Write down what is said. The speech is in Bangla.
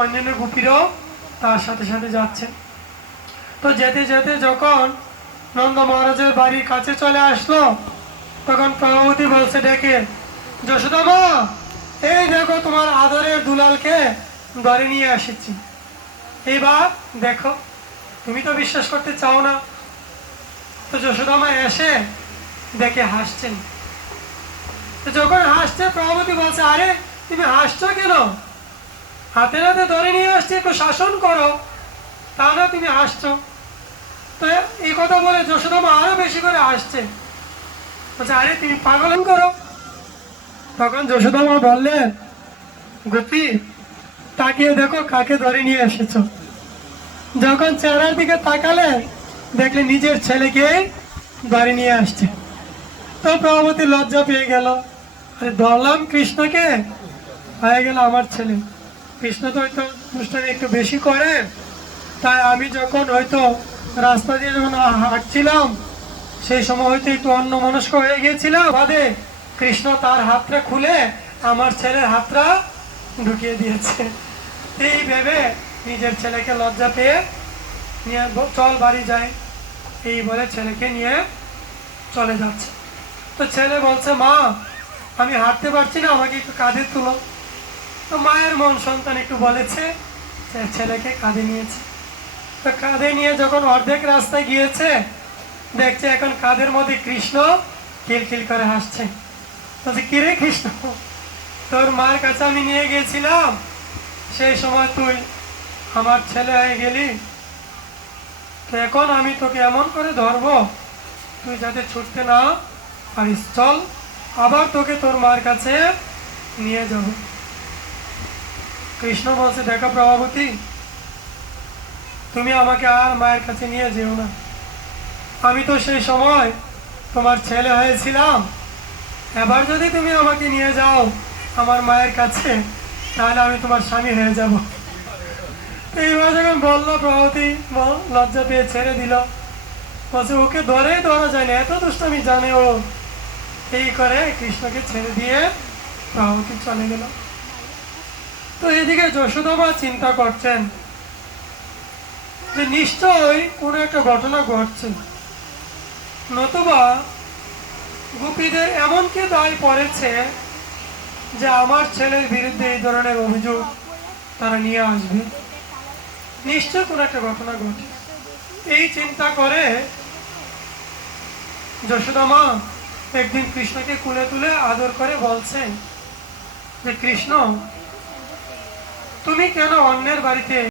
অন্যান্য গুপিরও তার সাথে সাথে যাচ্ছে। তো যেতে যেতে যখন নন্দ মহারাজের বাড়ির কাছে চলে আসলো, তখন প্রভাবতী বলছে ডেকে যশোদামা এই দেখো তোমার আদরের দুলালকে ঘরে নিয়ে এসেছি। এইবার দেখো, তুমি তো বিশ্বাস করতে চাও না। তো যশোদামা এসে দেখে হাসছেন। যখন হাসছে, প্রভাবতী বলছে, আরে, তুমি হাসছো কেন? হাতে হাতে ধরে নিয়ে আসছে, একটু শাসন করো। তা না, তুমি হাসছো তো এই কথা বলে যশোদামা আরও বেশি করে হাসছে। বলছে, আরে, তুমি পাগলন করো তখন যশোদামা বললেন, গোপী, তাকিয়ে দেখো কাকে ধরে নিয়ে এসেছ। যখন চেহারার দিকে তাকালে দেখলে নিজের ছেলেকে বাড়ি নিয়ে আসছে। তো প্রভাবতী লজ্জা পেয়ে গেল। আরে, ধরলাম কৃষ্ণকে, হয়ে গেল আমার ছেলে। কৃষ্ণ তো হয়তো অনুষ্ঠানে একটু বেশি করে, তাই আমি যখন হয়তো রাস্তা দিয়ে যখন হাঁটছিলাম, সেই সময় হয়তো একটু অন্য মনস্ক হয়ে গিয়েছিলাম। বাদে কৃষ্ণ তার হাতটা খুলে আমার ছেলের হাতটা ঢুকিয়ে দিয়েছে। এই ভেবে নিজের ছেলেকে লজ্জা পেয়ে নিয়ে চল বাড়ি যায় এই বলে ছেলেকে নিয়ে চলে যাচ্ছে। তো ছেলে বলছে, মা, আমি হাঁটতে পারছি না, আমাকে একটু কাঁধে তুলো। তো মায়ের মন সন্তান একটু বলেছে যে ছেলেকে কাঁধে নিয়েছে। তো কাঁধে নিয়ে যখন অর্ধেক রাস্তায় গিয়েছে, দেখছে এখন কাঁধের মধ্যে কৃষ্ণ কিলকিল করে হাসছে। বলছে কিরে কৃষ্ণ? তোর মার কাছে আমি নিয়ে গিয়েছিলাম। সেই সময় তুই আমার ছেলে হয়ে গেলি। তো এখন আমি তোকে এমন করে ধরবো, তুই যাতে ছুটতে না পারিস। চল, আবার তোকে তোর মার কাছে নিয়ে যাব। কৃষ্ণ বলছে, দেখো প্রভাবতী, তুমি আমাকে আর মায়ের কাছে নিয়ে যেও না। আমি তো সেই সময় তোমার ছেলে হয়েছিলাম। এবার যদি তুমি আমাকে নিয়ে যাও আমার মায়ের কাছে, তাহলে আমি তোমার স্বামী হয়ে যাব। এইবার যখন বলল, প্রভাবতী লজ্জা পেয়ে ছেড়ে দিল। বলছে, ওকে ধরেই ধরা যায় না, এত দুষ্টামি জানে ও। এই করে কৃষ্ণকে ছেড়ে দিয়ে প্রভাবতী চলে গেল। তো এদিকে যশোদামা চিন্তা করছেন যে নিশ্চয়ই কোনো একটা ঘটনা ঘটছে। নতুবা গোপীদের এমন কি দায় পড়েছে যে আমার ছেলের বিরুদ্ধে এই ধরনের অভিযোগ তারা নিয়ে আসবে? নিশ্চয় কোনো একটা ঘটনা ঘটে এই চিন্তা করে যশোদামা একদিন কৃষ্ণকে কুলে তুলে আদর করে বলছেন যে, কৃষ্ণ তুমি কেন অন্যের বাড়িতে